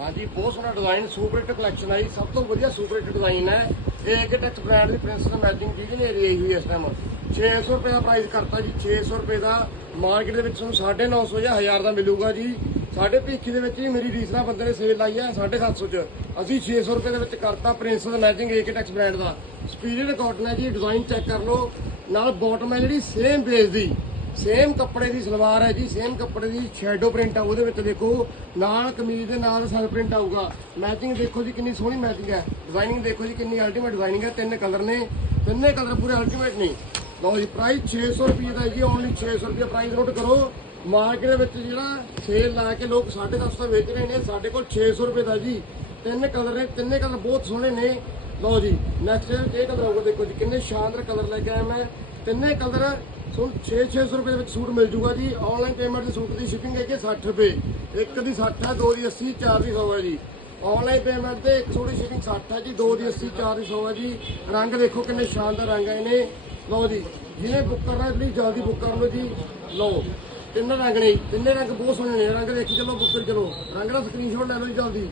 ਹਾਂਜੀ ਬਹੁਤ ਸੋਹਣਾ ਡਿਜ਼ਾਈਨ ਸੁਪਰਟ ਹਿੱਟ ਕਲੈਕਸ਼ਨ ਆਈ ਸਭ ਤੋਂ ਵਧੀਆ ਸੁਪਰਟ ਡਿਜ਼ਾਈਨ ਹੈ ਇਹ ਇੱਕ ਟੈਕਸ ਬ੍ਰਾਂਡ ਦੀ ਪ੍ਰਿੰਸ ਨਾਲ ਮੈਚਿੰਗ ਚੀਜ਼ ਨੇ ਰਹੀ ਹੋਈ ਇਸ ਟਾਈਮ 600 ਰੁਪਏ ਦਾ ਪ੍ਰਾਈਸ ਕਰਤਾ ਜੀ 600 ਰੁਪਏ ਦਾ ਮਾਰਕੀਟ ਦੇ ਵਿੱਚ ਤੁਹਾਨੂੰ 950 ਜਾਂ 1000 ਦਾ ਮਿਲੂਗਾ ਜੀ ਸਾਡੇ ਭੀਖੀ ਦੇ ਵਿੱਚ ਵੀ ਮੇਰੀ ਰੀਸਰਾ ਬੰਦੇ ਨੇ ਸੇਲ ਲਾਈ ਹੈ 750 ਚ ਅਸੀਂ 600 ਰੁਪਏ ਦੇ ਵਿੱਚ ਕਰਤਾ ਪ੍ਰਿੰਸ ਦਾ ਮੈਚਿੰਗ ਏਕਟੈਕਸ ਬ੍ਰਾਂਡ ਦਾ ਸਪੀਰੀਅਰ ਕਾਟਨ ਹੈ ਜੀ ਡਿਜ਼ਾਈਨ ਚੈੱਕ ਕਰ ਲਓ ਨਾਲ ਬਾਟਮ ਹੈ ਜਿਹੜੀ ਸੇਮ ਬੇਸ ਦੀ ਸੇਮ ਕੱਪੜੇ ਦੀ ਸਲਵਾਰ ਹੈ ਜੀ ਸੇਮ ਕੱਪੜੇ ਦੀ ਸ਼ੈਡੋ ਪ੍ਰਿੰਟ ਆ ਉਹਦੇ ਵਿੱਚ ਦੇਖੋ ਨਾਲ ਕਮੀਜ਼ ਦੇ ਨਾਲ ਸਨ ਪ੍ਰਿੰਟ ਆਊਗਾ ਮੈਚਿੰਗ ਦੇਖੋ ਜੀ ਕਿੰਨੀ ਸੋਹਣੀ ਮੈਚਿੰਗ ਹੈ ਡਿਜ਼ਾਈਨਿੰਗ ਦੇਖੋ ਜੀ ਕਿੰਨੀ ਅਲਟੀਮੇਟ ਡਿਜ਼ਾਈਨਿੰਗ ਹੈ ਤਿੰਨ ਕਲਰ ਨੇ ਤਿੰਨੇ ਕਲਰ ਪੂਰੇ ਅਲਟੀਮੇਟ ਨੇ ਲਓ ਜੀ ਪ੍ਰਾਈਸ 600 ਰੁਪਏ ਦਾ ਹੈ ਜੀ ਓਨਲੀ 600 ਰੁਪਏ ਪ੍ਰਾਈਸ ਨੋਟ ਕਰੋ ਮਾਰਕੀਟ ਦੇ ਵਿੱਚ ਜਿਹੜਾ ਸੇਲ ਲਾ ਕੇ ਲੋਕ 750 ਦਾ ਵੇਚ ਰਹੇ ਨੇ ਸਾਡੇ ਕੋਲ 600 ਰੁਪਏ ਦਾ ਜੀ ਤਿੰਨ ਕਲਰ ਨੇ ਤਿੰਨੇ ਕਲਰ ਬਹੁਤ ਸੋਹਣੇ ਨੇ ਲਓ ਜੀ ਨੈਕਸਟ ਇਹ ਕਲਰ ਆਊਗਾ ਦੇਖੋ ਜੀ ਕਿੰਨੇ ਸ਼ਾਨਦਾਰ ਕਲਰ ਲੈ ਕੇ ਆਇਆ ਮੈਂ ਤਿੰਨੇ ਕਲਰ ਸੋ 6-600 ਰੁਪਏ ਦੇ ਵਿੱਚ ਸੂਟ ਮਿਲ ਜੂਗਾ ਜੀ ਆਨਲਾਈਨ ਪੇਮੈਂਟ ਦੇ ਸੂਟ ਦੀ ਸ਼ਿਪਿੰਗ ਹੈਗੀ 60 ਰੁਪਏ ਇੱਕ ਦੀ 60 ਹੈ ਦੋ ਦੀ 80 4 ਦੀ 100 ਹੈ ਜੀ ਆਨਲਾਈਨ ਪੇਮੈਂਟ ਤੇ ਇੱਕ ਸੂਟ ਸ਼ਿਪਿੰਗ 60 ਹੈ ਜੀ ਦੋ ਦੀ 80 4 ਦੀ 100 ਹੈ ਜੀ ਰੰਗ ਦੇਖੋ ਕਿੰਨੇ ਸ਼ਾਨਦਾਰ ਰੰਗ ਆਏ ਨੇ ਲਓ ਜੀ ਜਿਹਨੇ ਬੁੱਕ ਕਰਨਾ ਪਲੀਜ਼ ਜਲਦੀ ਬੁੱਕ ਕਰ ਲਓ ਜੀ ਲਓ ਤਿੰਨ ਰੰਗ ਨੇ ਤਿੰਨੇ ਰੰਗ ਬਹੁਤ ਸੋਹਣੇ ਨੇ ਰੰਗ ਦੇਖੀ ਚਲੋ ਬੁੱਕ ਕਰ ਚਲੋ ਰੰਗ ਦਾ ਸਕਰੀਨਸ਼ਾਟ ਲੈ ਲਓ ਜਲਦੀ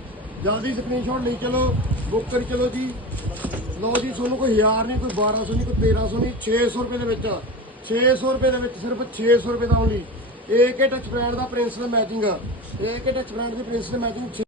ਜਲਦੀ ਸਕਰੀਨਸ਼ਾਟ ਲਈ ਚਲੋ ਬੁੱਕ ਕਰ ਚਲੋ ਜੀ ਲਓ ਜੀ ਤੁਹਾਨੂੰ ਕੋਈ 1000 ਨਹੀਂ ਕੋਈ 1200 ਨਹੀਂ ਕੋਈ 1300 ਨਹੀਂ 600 ਰੁਪਏ ਦੇ ਵਿੱਚ 600 ਰੁਪਏ ਦੇ ਵਿੱਚ ਸਿਰਫ 600 ਰੁਪਏ ਦਾ only A K touch brand the ਪ੍ਰਿੰਸਲ matching A K touch brand ਦੀ ਪ੍ਰਿੰਸਲ ਮੈਚਿੰਗ